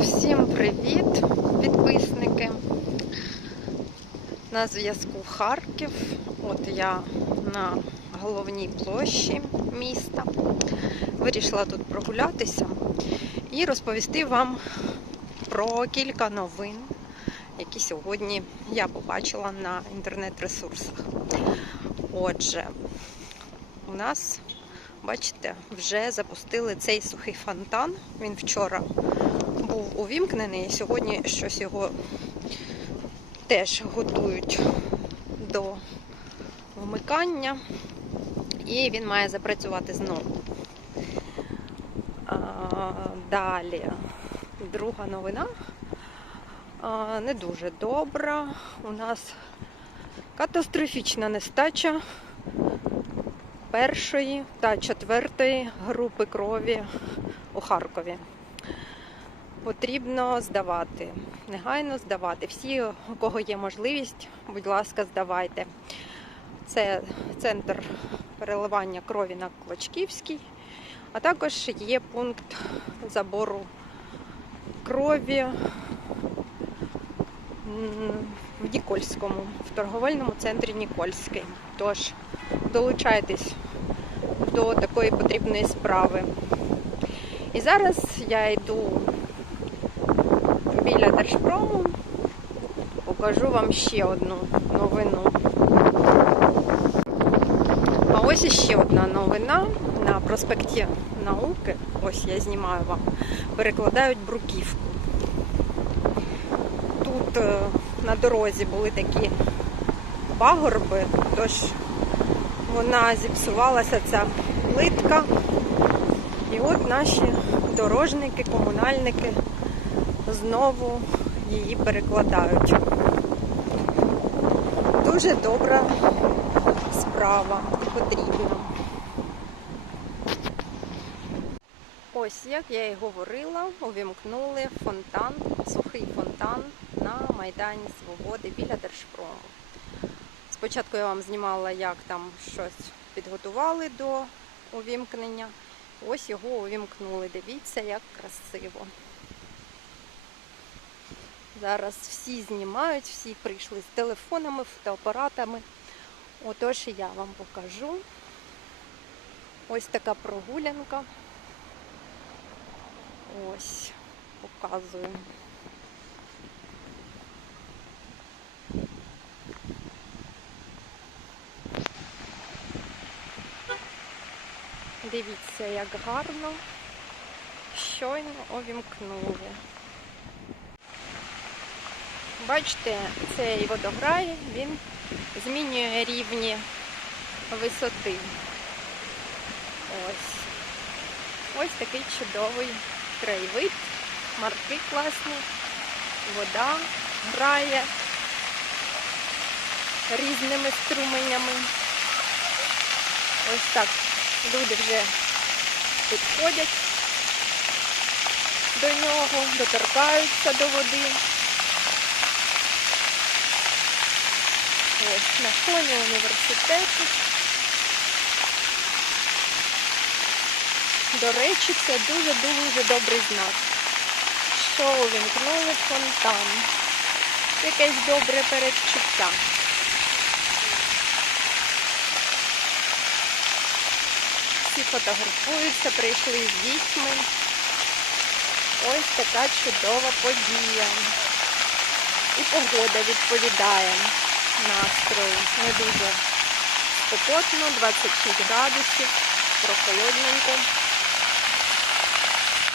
Всім привіт, підписники. На зв'язку Харків. От я на головній площі міста. Вирішила тут прогулятися і розповісти вам про кілька новин, які сьогодні я побачила на інтернет-ресурсах. Отже, у нас, бачите, вже запустили цей сухий фонтан. Він вчора був увімкнений, і сьогодні щось його теж готують до вмикання, і він має запрацювати знову. Далі, друга новина не дуже добра. У нас катастрофічна нестача першої та четвертої групи крові у Харкові потрібно здавати. Негайно здавати. Всі, у кого є можливість, будь ласка, здавайте. Це центр переливання крові на Клочківській, а також є пункт забору крові в Нікольському, в торговельному центрі Нікольський. Тож долучайтесь до такої потрібної справи. І зараз я йду біля Держпрому. Покажу вам ще одну новину. А ось іще одна новина на проспекті науки. Ось я знімаю вам. Перекладають бруківку. Е, на дорозі були такі пагорби, тож вона зіпсувалася ця плитка. І от наші дорожники, комунальники знову її перекладають. Дуже добра справа потрібна. Ось, як я і говорила, увімкнули фонтан, сухий фонтан Майдані Свободи біля Держпрому. Спочатку я вам знімала, як там щось підготували до увімкнення. Ось його увімкнули. Дивіться, як красиво. Зараз всі знімають, всі прийшли з телефонами, фотоапаратами. Отож я вам покажу. Ось така прогулянка. Ось, показую. Дивіться, як гарно. Щойно увімкнули. Бачите, цей водограй, він змінює рівні висоти. Ось. Ось такий чудовий краєвид, марки класні, вода грає різними струменями. Ось так люди вже підходять до нього, доторкаються до води. Ось на фоні університету. До речі, це дуже-дуже добрий знак. Що увімкнули фонтан. Якесь добре передчуття. Всі фотографуються, прийшли з дітьми. Ось така чудова подія. І погода відповідає настрою. Не дуже спекотно, 26 градусів, прохолодненько.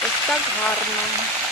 Ось так гарно.